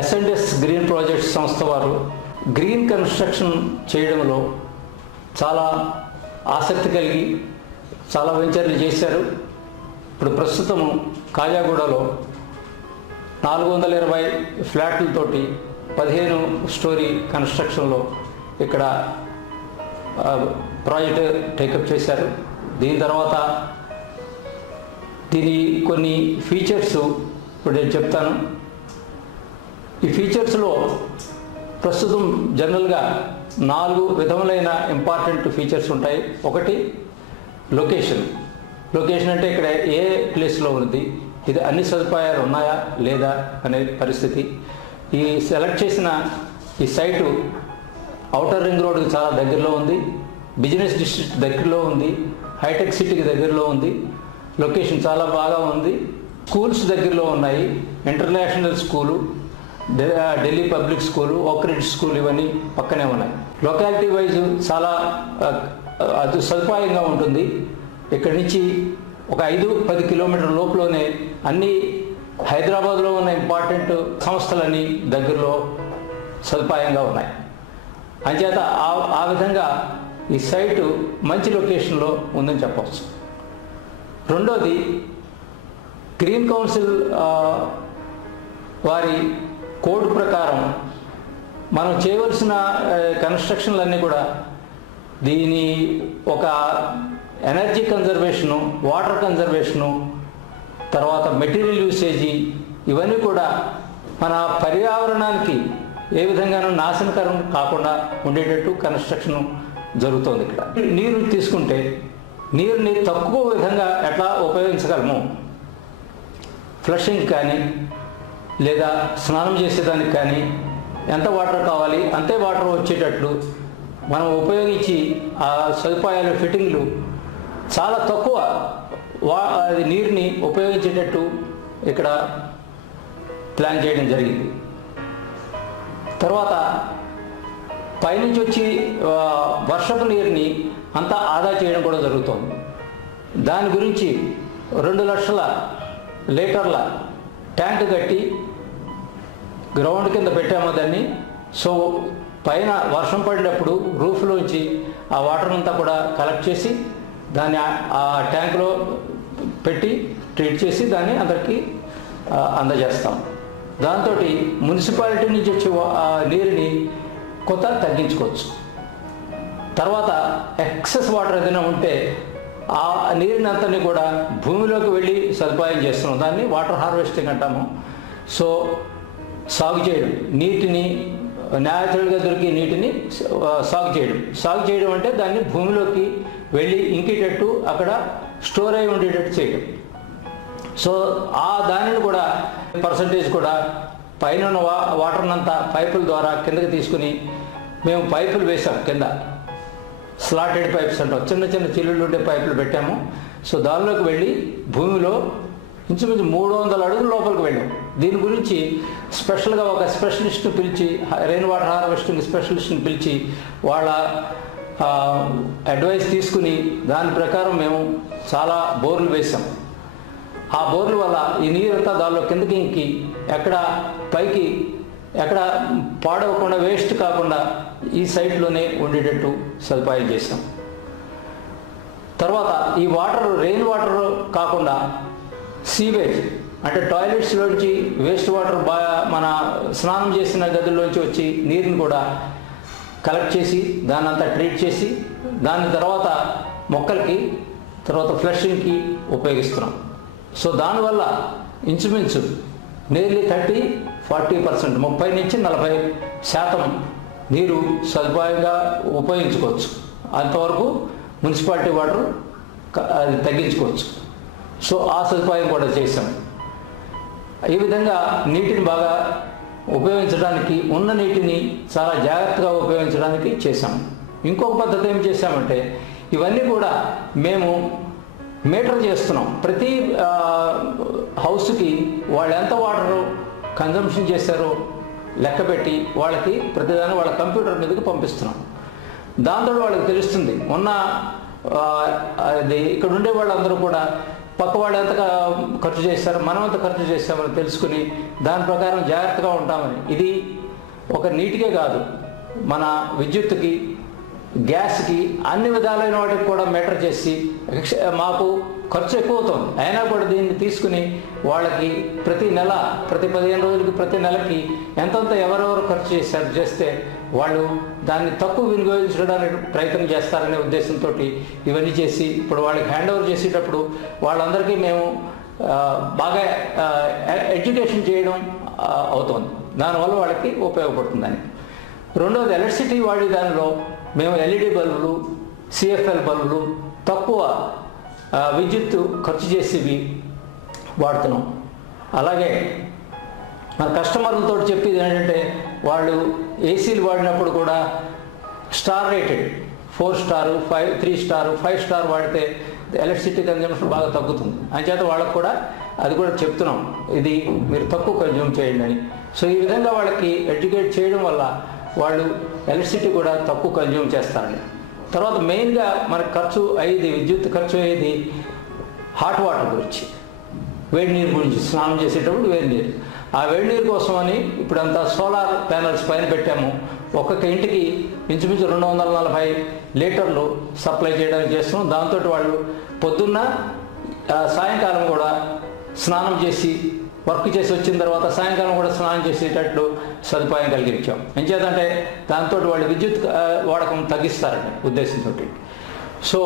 S and S green projects సంస్థ వారు green construction చేయడంలో చాలా ఆసక్తి కలిగి చాలా వెంచర్లు చేశారు. ఇప్పుడు ప్రస్తుతం కాజాగూడలో 420 ఫ్లాట్లతోటి 15 స్టోరీ కన్స్ట్రక్షన్లో ఇక్కడ ప్రాజెక్ట్ టేకప్ చేశారు. దీని తర్వాత దీని కొన్ని ఫీచర్స్ ఇప్పుడు నేను చెప్తాను. ఈ ఫీచర్స్లో ప్రస్తుతం జనరల్గా 4 విధములైన ఇంపార్టెంట్ ఫీచర్స్ ఉంటాయి. ఒకటి లొకేషన్. లొకేషన్ అంటే ఇక్కడ ఏ ప్లేస్లో ఉంది, ఇది అన్ని సదుపాయాలు ఉన్నాయా లేదా అనే పరిస్థితి. ఈ సెలెక్ట్ చేసిన ఈ సైటు ఔటర్ రింగ్ రోడ్కి చాలా దగ్గరలో ఉంది, బిజినెస్ డిస్ట్రిక్ట్ దగ్గరలో ఉంది, హైటెక్ సిటీకి దగ్గరలో ఉంది. లొకేషన్ చాలా బాగా ఉంది. స్కూల్స్ దగ్గరలో ఉన్నాయి. International school, Delhi public school, Oakridge school ఇవన్నీ పక్కనే ఉన్నాయి. లొకాలిటీ వైజ్ చాలా అది సదుపాయంగా ఉంటుంది. ఇక్కడి నుంచి ఒక 5-10 కిలోమీటర్ల లోపలనే అన్ని హైదరాబాద్లో ఉన్న ఇంపార్టెంట్ సంస్థలన్నీ దగ్గరలో సదుపాయంగా ఉన్నాయి. అంచేత ఆ విధంగా ఈ సైటు మంచి లొకేషన్లో ఉందని చెప్పవచ్చు. రెండోది, గ్రీన్ కౌన్సిల్ వారి కోడ్ ప్రకారం మనం చేయవలసిన కన్స్ట్రక్షన్లన్నీ కూడా దీని ఒక ఎనర్జీ కన్జర్వేషను, వాటర్ కన్జర్వేషను, తర్వాత మెటీరియల్ యూసేజీ ఇవన్నీ కూడా మన పర్యావరణానికి ఏ విధంగానూ నాశనకరం కాకుండా ఉండేటట్టు కన్స్ట్రక్షన్ జరుగుతుంది. ఇక్కడ నీరు తీసుకుంటే నీరుని తక్కువ విధంగా ఎట్లా ఉపయోగించగలము, ఫ్లషింగ్ కానీ లేదా స్నానం చేసేదానికి కానీ ఎంత వాటర్ కావాలి అంతే వాటర్ వచ్చేటట్లు మనం ఉపయోగించి ఆ సదుపాయాలు ఫిట్టింగ్లు చాలా తక్కువ అది నీరుని ఉపయోగించేటట్టు ఇక్కడ ప్లాన్ చేయడం జరిగింది. తర్వాత పైనుంచి వచ్చి వర్షపు నీరుని అంతా ఆదా చేయడం కూడా జరుగుతుంది. దాని గురించి 2 లక్షల లీటర్ల ట్యాంక్ కట్టి గ్రౌండ్ కింద పెట్టాము దాన్ని. సో పైన వర్షం పడినప్పుడు రూఫ్లోంచి ఆ వాటర్ అంతా కూడా కలెక్ట్ చేసి దాన్ని ఆ ట్యాంక్లో పెట్టి ట్రీట్ చేసి దాన్ని అందరికీ అందజేస్తాం. దాంతో మున్సిపాలిటీ నుంచి వచ్చే నీరుని కొంత తగ్గించుకోవచ్చు. తర్వాత ఎక్సెస్ వాటర్ ఏదైనా ఉంటే ఆ నీరుని అంతని కూడా భూమిలోకి వెళ్ళి సదుపాయం చేస్తున్నాం. దాన్ని వాటర్ హార్వెస్టింగ్ అంటాము. సో సాగు చేయడం, నీటిని న్యాచురల్గా దొరికే నీటిని సాగు చేయడం అంటే దాన్ని భూమిలోకి వెళ్ళి ఇంకేటట్టు అక్కడ స్టోర్ అయి ఉండేటట్టు చేయడం. సో ఆ దానిని కూడా పర్సంటేజ్ కూడా పైన ఉన్న వాటర్నంతా పైపుల ద్వారా కిందకి తీసుకుని మేము పైపులు వేసాం. కింద స్లాటెడ్ పైప్స్ అంటాం, చిన్న చిన్న చిల్లులు ఉండే పైపులు పెట్టాము. సో దానిలోకి వెళ్ళి భూమిలో ఇంచుమించు 300 అడుగుల లోపలికి వెళ్ళాం. దీని గురించి స్పెషల్గా ఒక స్పెషలిస్ట్ని పిలిచి, రెయిన్ వాటర్ హార్వెస్టింగ్ స్పెషలిస్ట్ని పిలిచి వాళ్ళ అడ్వైస్ తీసుకుని దాని ప్రకారం మేము చాలా బోర్లు వేసాం. ఆ బోర్ల వల్ల ఈ నీరంతా దానిలో కిందకి ఇంకి ఎక్కడ పైకి ఎక్కడ పాడవకుండా వేస్ట్ కాకుండా ఈ సైట్లోనే ఉండేటట్టు సదుపాయం చేసాం. తర్వాత ఈ వాటర్ రెయిన్ వాటర్ కాకుండా సీవేజ్ అంటే టాయిలెట్స్లోంచి వేస్ట్ వాటర్ మన స్నానం చేసిన గదుల్లోంచి వచ్చి నీరుని కూడా కలెక్ట్ చేసి దాన్ని అంతా ట్రీట్ చేసి దాని తర్వాత మొక్కలకి తర్వాత ఫ్లషింగ్కి ఉపయోగిస్తున్నాం. సో దానివల్ల ఇంచుమించు నియర్లీ 30-40% 30 నుంచి 40% నీరు సదుపాయంగా ఉపయోగించుకోవచ్చు. అంతవరకు మున్సిపాలిటీ వాటర్ అది తగ్గించుకోవచ్చు. సో ఆ సదుపాయం కూడా చేశాం. ఈ విధంగా నీటిని బాగా ఉపయోగించడానికి, ఉన్న నీటిని చాలా జాగ్రత్తగా ఉపయోగించడానికి చేశాం. ఇంకొక పద్ధతి ఏం చేశామంటే ఇవన్నీ కూడా మేము మీటర్ చేస్తున్నాం. ప్రతి హౌస్కి వాళ్ళు ఎంత వాటర్ కన్జంప్షన్ చేశారో లెక్క పెట్టి వాళ్ళకి ప్రతిదాన్ని వాళ్ళ కంప్యూటర్ మీదకి పంపిస్తున్నాం. దాంతో వాళ్ళకి తెలుస్తుంది. ఇక్కడ ఉండే వాళ్ళందరూ కూడా పక్క వాళ్ళు ఎంత ఖర్చు చేస్తారో మనం ఎంత ఖర్చు చేస్తామని తెలుసుకుని దాని ప్రకారం జాగ్రత్తగా ఉంటామని. ఇది ఒక నీటికే కాదు, మన విద్యుత్తుకి, గ్యాస్కి, అన్ని విధాలైన వాటికి కూడా మెటర్ చేసి మాకు ఖర్చు ఎక్కువ అవుతుంది, అయినా కూడా దీన్ని తీసుకుని వాళ్ళకి ప్రతి నెల, ప్రతి 15 రోజులకి, ప్రతి నెలకి ఎంతంత ఎవరెవరు ఖర్చు చేస్తే వాళ్ళు దాన్ని తక్కువ వినియోగించడానికి ప్రయత్నం చేస్తారనే ఉద్దేశంతో ఇవన్నీ చేసి ఇప్పుడు వాళ్ళకి హ్యాండ్ ఓవర్ చేసేటప్పుడు వాళ్ళందరికీ మేము బాగా ఎడ్యుకేషన్ చేయడం అవుతుంది. దానివల్ల వాళ్ళకి ఉపయోగపడుతుందని. రెండవది, ఎలక్ట్రిసిటీ వాడే దానిలో మేము ఎల్ఈడి బల్బులు, సిఎఫ్ఎల్ బల్బులు, తక్కువ విద్యుత్తు ఖర్చు చేసేవి వాడుతున్నాం. అలాగే మన కస్టమర్లతో చెప్పేది ఏంటంటే, వాళ్ళు ఏసీలు వాడినప్పుడు కూడా star rated 4 star, 3 star, 5 star వాడితే ఎలక్ట్రిసిటీ కన్జంప్షన్ బాగా తగ్గుతుంది. అంచేత వాళ్ళకు కూడా అది కూడా చెప్తున్నాం, ఇది మీరు తక్కువ కన్జ్యూమ్ చేయండి అని. సో ఈ విధంగా వాళ్ళకి ఎడ్యుకేట్ చేయడం వల్ల వాళ్ళు ఎలక్ట్రిసిటీ కూడా తక్కువ కన్జ్యూమ్ చేస్తారండి. తర్వాత మెయిన్గా మనకు ఖర్చు అయ్యేది, విద్యుత్ ఖర్చు అయ్యేది హాట్ వాటర్ గురించి, వేడి నీరు గురించి. స్నానం చేసేటప్పుడు వేడి నీరు, ఆ వేడి నీరు కోసమని ఇప్పుడంతా సోలార్ ప్యానల్స్ పైన పెట్టాము. ఒక్కొక్క ఇంటికి ఇంచుమించు 240 లీటర్లు సప్లై చేయడానికి చేస్తున్నాం. దాంతో వాళ్ళు పొద్దున్న, సాయంకాలం కూడా స్నానం చేసి, వర్క్ చేసి వచ్చిన తర్వాత సాయంకాలం కూడా స్నానం చేసేటట్లు సదుపాయం కలిగించాం. ఎంచేతంటే దాంతో వాళ్ళు విద్యుత్ వాడకం తగ్గిస్తారని ఉద్దేశంతో. సో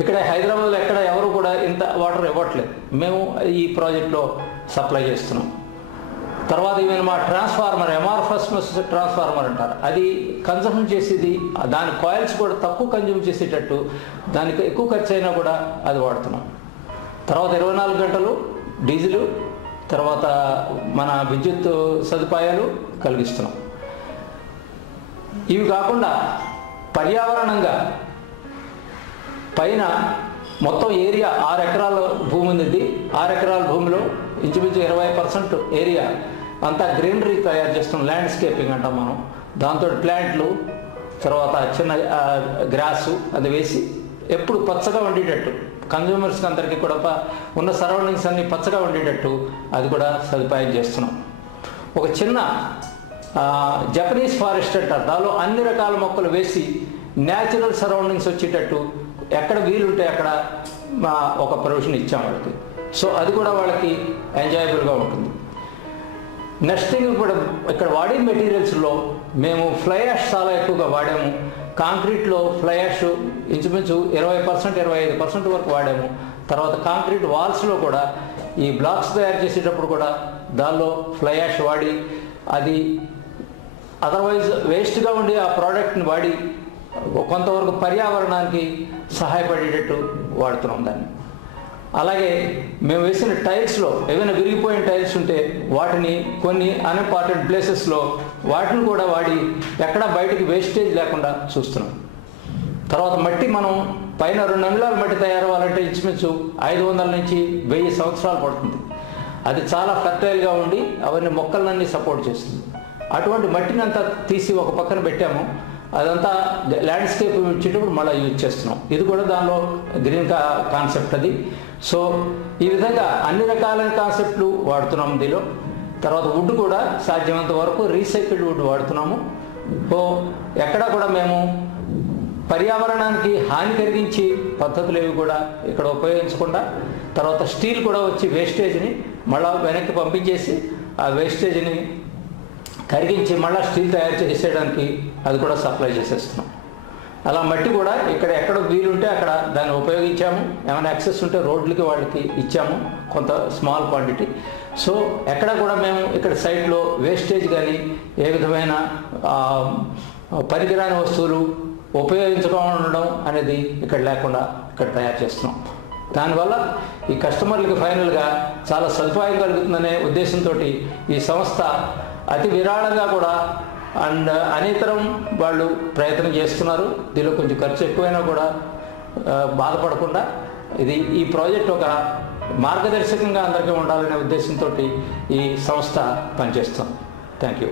ఇక్కడ హైదరాబాద్లో ఎక్కడ ఎవరు కూడా ఇంత వాటర్ ఇవ్వట్లేదు, మేము ఈ ప్రాజెక్ట్లో సప్లై చేస్తున్నాం. తర్వాత ఈవెన్ మా ట్రాన్స్ఫార్మర్, ఎంఆర్ఎఫ్ఎస్ ట్రాన్స్ఫార్మర్ అంటారు, అది కన్సంప్షన్ చేసేది, దాని కాయిల్స్ కూడా తక్కువ కన్జ్యూమ్ చేసేటట్టు, దానికి ఎక్కువ ఖర్చు అయినా కూడా అది వాడుతున్నాం. తర్వాత 24 గంటలు డీజిలు, తర్వాత మన విద్యుత్ సదుపాయాలు కలిగిస్తున్నాం. ఇవి కాకుండా పర్యావరణంగా పైన మొత్తం ఏరియా 6 ఎకరాల భూమి ఉంది. 6 ఎకరాల భూమిలో ఇంచుమించు 20% ఏరియా అంతా గ్రీనరీ తయారు చేస్తున్నాం. ల్యాండ్స్కేపింగ్ అంటాం మనం. దాంతో ప్లాంట్లు, తర్వాత చిన్న గ్రాసు అది వేసి ఎప్పుడు పచ్చగా ఉండేటట్టు, కన్జ్యూమర్స్కి అందరికీ కూడా ఉన్న సరౌండింగ్స్ అన్నీ పచ్చగా ఉండేటట్టు అది కూడా సదుపాయం చేస్తున్నాం. ఒక చిన్న జపనీస్ ఫారెస్ట్ అంటారు, దానిలో అన్ని రకాల మొక్కలు వేసి న్యాచురల్ సరౌండింగ్స్ వచ్చేటట్టు ఎక్కడ వీలుంటే అక్కడ ఒక ప్రొవిజన్ ఇచ్చాం వాళ్ళకి. సో అది కూడా వాళ్ళకి ఎంజాయబుల్గా ఉంటుంది. నెక్స్ట్ థింగ్, కూడా ఇక్కడ వాడే మెటీరియల్స్లో మేము ఫ్లై యాష్ చాలా ఎక్కువగా వాడాము. కాంక్రీట్లో ఫ్లై యాష్ ఇంచుమించు 20%, 25% వరకు వాడాము. తర్వాత కాంక్రీట్ వాల్స్లో కూడా ఈ బ్లాక్స్ తయారు చేసేటప్పుడు కూడా దానిలో ఫ్లై యాష్ వాడి, అది అదర్వైజ్ వేస్ట్గా ఉండి ఆ ప్రోడక్ట్ని వాడి కొంతవరకు పర్యావరణానికి సహాయపడేటట్టు వాడుతున్నాం దాన్ని. అలాగే మేము వేసిన టైల్స్లో ఏదైనా విరిగిపోయిన టైల్స్ ఉంటే వాటిని కొన్ని అన్ఇంపార్టెంట్ ప్లేసెస్లో వాటిని కూడా వాడి ఎక్కడా బయటికి వేస్టేజ్ లేకుండా చూస్తున్నాం. తర్వాత మట్టి, మనం పైన 2 అంగుళాల మట్టి తయారవ్వాలంటే ఇంచుమించు 500 నుంచి 1000 సంవత్సరాలు పడుతుంది. అది చాలా ఫెర్టైల్గా ఉండి అవన్నీ మొక్కలన్నీ సపోర్ట్ చేస్తుంది. అటువంటి మట్టిని అంతా తీసి ఒక పక్కన పెట్టాము. అదంతా ల్యాండ్స్కేప్ వచ్చేటప్పుడు మళ్ళీ యూజ్ చేస్తున్నాం. ఇది కూడా దానిలో గ్రీన్ కాన్సెప్ట్ అది. సో ఈ విధంగా అన్ని రకాలైన కాన్సెప్ట్లు వాడుతున్నాము దీనిలో. తర్వాత వుడ్ కూడా సాధ్యమైనంత వరకు రీసైకిల్డ్ వుడ్ వాడుతున్నాము. సో ఎక్కడా కూడా మేము పర్యావరణానికి హాని కలిగించి పద్ధతులు ఏవి కూడా ఇక్కడ ఉపయోగించకుండా, తర్వాత స్టీల్ కూడా వచ్చి వేస్టేజ్ని మళ్ళీ వెనక్కి పంపించేసి ఆ వేస్టేజ్ని కరిగించి మళ్ళీ స్టీల్ తయారు చేసేయడానికి అది కూడా సప్లై చేసేస్తున్నాం. అలా మట్టి కూడా ఇక్కడ ఎక్కడ వీలుంటే అక్కడ దాన్ని ఉపయోగించాము. ఏమైనా యాక్సెస్ ఉంటే రోడ్లకి వాళ్ళకి ఇచ్చాము, కొంత స్మాల్ క్వాంటిటీ. సో ఎక్కడ కూడా మేము ఇక్కడ సైట్లో వేస్టేజ్ కానీ ఏ విధమైన పనికిరాని వస్తువులు ఉపయోగించడం అనేది ఇక్కడ లేకుండా ఇక్కడ తయారు చేస్తున్నాం. దానివల్ల ఈ కస్టమర్లకి ఫైనల్గా చాలా సదుపాయం కలుగుతుందనే ఉద్దేశంతో ఈ సంస్థ అతి విరాళంగా కూడా అండ్ అనితరం వాళ్ళు ప్రయత్నం చేస్తున్నారు. దీనిలో కొంచెం ఖర్చు ఎక్కువైనా కూడా బాధపడకుండా ఈ ప్రాజెక్ట్ ఒక మార్గదర్శకంగా అందరికీ ఉండాలనే ఉద్దేశంతో ఈ సంస్థ పనిచేస్తుంది. Thank you.